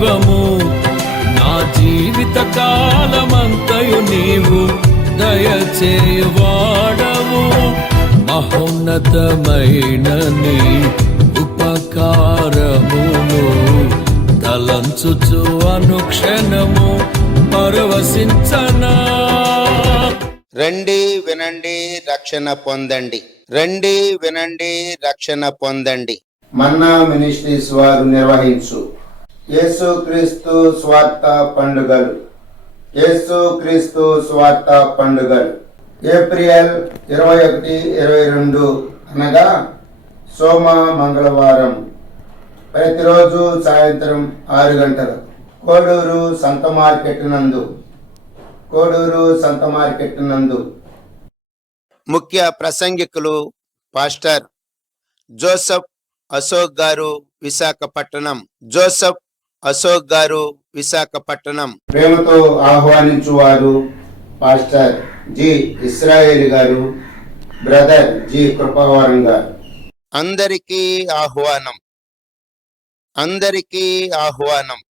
జీవము, నా జీవిత కాలమంతయు నీవు దయచేవాడవు. మహోన్నతమైన నీ ఉపకారమును తలంచుచు అనుక్షణము పరవశించనా. రండి వినండి రక్షణ పొందండి, రండి వినండి రక్షణ పొందండి. మన్నా మినిస్ట్రీస్ వారు నిర్వహించు యేసుక్రీస్తు స్వార్థ పండుగలు. యేసుక్రీస్తు స్వార్థ పండుగలు ఏప్రిల్ 21, 22 అనగా సోమ మంగళవారం ప్రతిరోజు సాయంత్రం 6 గంటలకు కోడూరు సంత మార్కెట్ నందు. ముఖ్య ప్రసంగికులు pastor Joseph Ashok garu, Visakhapatnam. Joseph Ashok garu, Visakhapatnam. ప్రేమతో ఆహ్వానించువారు పాస్టర్ జి ఇస్రాయేల్ గారు, బ్రదర్ జి కృపావరం గారు. అందరికీ ఆహ్వానం, అందరికీ ఆహ్వానం.